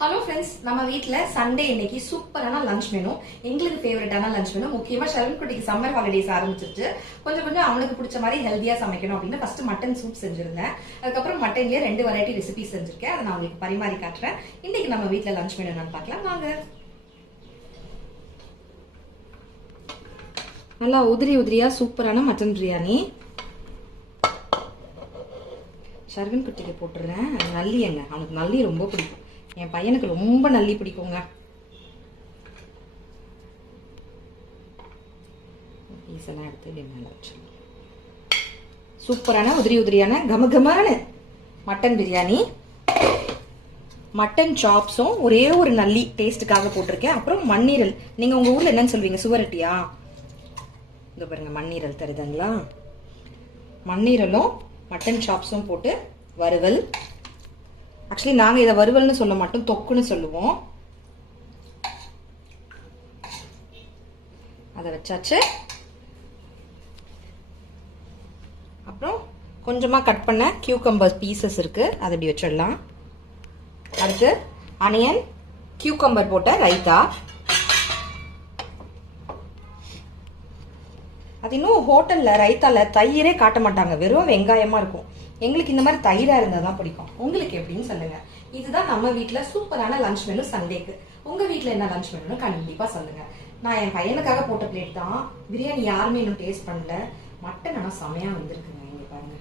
Hello friends, நம்ம வீட்டில் Sunday இன்னைக்கு சூப்பரான லஞ்ச் மெனு. எங்களுக்கு ஃபேவரட்டான லஞ்ச் மெனு. முக்கியமாக ஷர்வன் குட்டிக்கு சம்மர் ஹாலிடேஸ் ஆரம்பிச்சிருச்சு. கொஞ்சம் அவனுக்கு பிடிச்ச மாதிரி ஹெல்த்தியாக சமைக்கணும் அப்படின்னு ஃபர்ஸ்ட் மட்டன் சூப் செஞ்சிருந்தேன். அதுக்கப்புறம் மட்டன்லேயே 2 வெரைட்டி ரெசிபி செஞ்சிருக்கேன். அதை நான் உங்களுக்கு பரிமாறி காட்டுறேன். இன்னைக்கு நம்ம வீட்டில் லஞ்ச் மெனு என்னன்னு பார்க்கலாம் வாங்க. நல்லா உதிரியா சூப்பரான மட்டன் பிரியாணி. ஷர்வன் குட்டிக்கு போட்டுடுறேன். நல்லி எங்க அவனுக்கு நல்லி ரொம்ப பிடிக்கும். என் பையனுக்கு ரொம்ப நல்லி பிடிக்குங்க. பீஸெல்லாம் எடுத்து மேலே வச்சிடலாம். சூப்பரான உதிரியான கமகமான மட்டன் பிரியாணி. மட்டன் சாப்ஸும் ஒரே ஒரு நல்லி டேஸ்ட்டுக்காக போட்டிருக்கேன். அப்புறம் மண்ணீரல். நீங்கள் உங்கள் ஊரில் என்னன்னு சொல்வீங்க? சுவரட்டியா? இந்த பாருங்க, மண்ணீரல் தருதுங்களா. மண்ணீரலும் மட்டன் சாப்ஸும் போட்டு வறுவல். ஆக்சுவலி நாங்கள் இதை வறுவல்னு சொல்ல மாட்டோம், தொக்குன்னு சொல்லுவோம். அதை வச்சாச்சு. அப்புறம் கொஞ்சமாக கட் பண்ண கியூக்கம்பர் பீசஸ் இருக்கு, அதை இப்படி வச்சிடலாம். அடுத்து அனியன் கியூக்கம்பர் போட்ட ரைத்தா. அது இன்னும் ஹோட்டலில் ரைத்தால தயிரே காட்ட மாட்டாங்க, வெறும் வெங்காயமாக இருக்கும். எங்களுக்கு இந்த மாதிரி தயிராக இருந்தால் தான் பிடிக்கும். உங்களுக்கு எப்படின்னு சொல்லுங்க. இதுதான் நம்ம வீட்டில் சூப்பரான லஞ்ச் மெனு சண்டேக்கு. உங்கள் வீட்டில் என்ன லஞ்ச் மெனுன்னு கண்டிப்பாக சொல்லுங்க. நான் என் பையனுக்காக போட்ட பிளேட் தான். பிரியாணி யாருமே இன்னும் டேஸ்ட் பண்ணல. மட்டன் ஆனால் செமையாக வந்திருக்குங்க. இங்கே பாருங்க,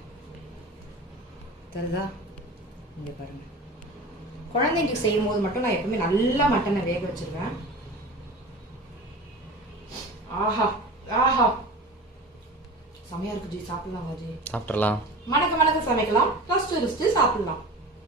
தருதா? இங்கே பாருங்க. குழந்தைங்களுக்கு செய்யும் போது மட்டும் நான் எப்பவுமே நல்லா மட்டனை வேக வச்சிருவேன். ஆஹா ஆஹா, செமையா இருக்கு ஜி. சாப்பிடலாம் ஜி, சாப்பிடலாம். மணக்க சமைக்கலாம், ருசிச்சு சாப்பிடலாம்.